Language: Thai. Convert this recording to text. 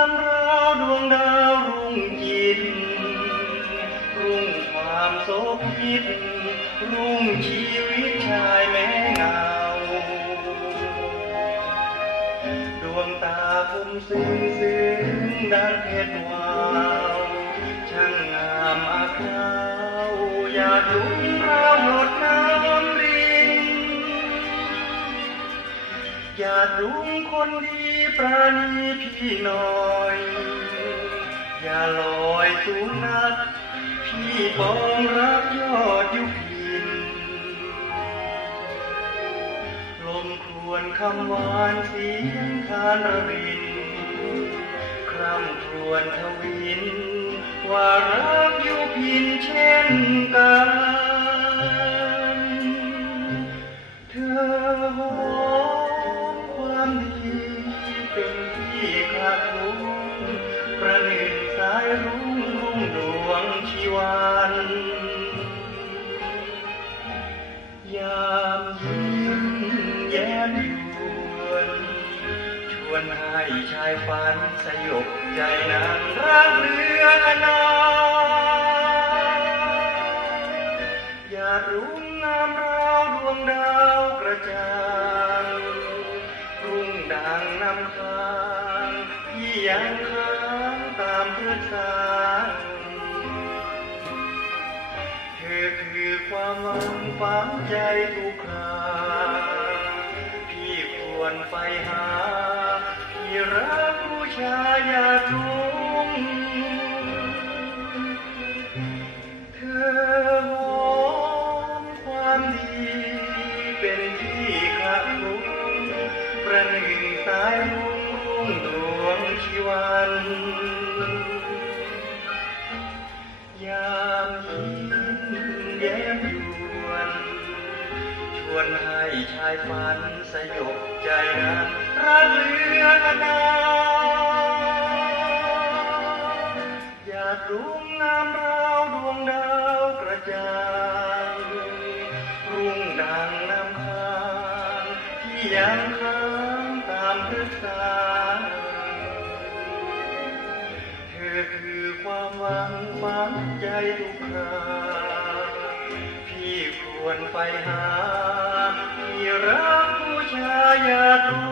ามราดวงดาวรุ่งยิน รุ่งความโศกพิษรุ่งชีวิตชายแม่เงา ดวงตาคุ้มซึ้งซึ้งดังเพชรวาว ช่างงามอาขาวอย่าดู อย่าดุงคนดีประนีพี่น่อย อย่าลอยสูนักพี่ปองรักยอดยุพิน ลมครวนคำหวานเสียงคานระริน คร่ำครวญทวิน ว่ารักยุพินเช่นกัน ยามยิ้มแย้มยวนชวนให้ชายฝันสยบใจนั้นรักเรืออนาอย่ารุ่งงามราวดวงดาวกระจ่างรุ่งดังนำค้างที่ยังค้างตามเพฤกษา คือความหวังฝังใจทุกคราพี่ควรไปหาพี่รักผู้ชายอย่าทุงเธอหอมความดี เป็นที่ขาดทุนประหนึ่งสายรุ่งรุ่งดวงชีวันยา แย้มยวน ชวนให้ชายฝันสยบใจนั้นรักเรืออนาอยากรุ่งงามราวดวงดาวกระจ่างรุ่งดังน้ำค้างที่ยังค้างตามพฤกษาเธอคือความหวังฝังใจทุกครา ควรไปหาที่รักผู้ชายาดู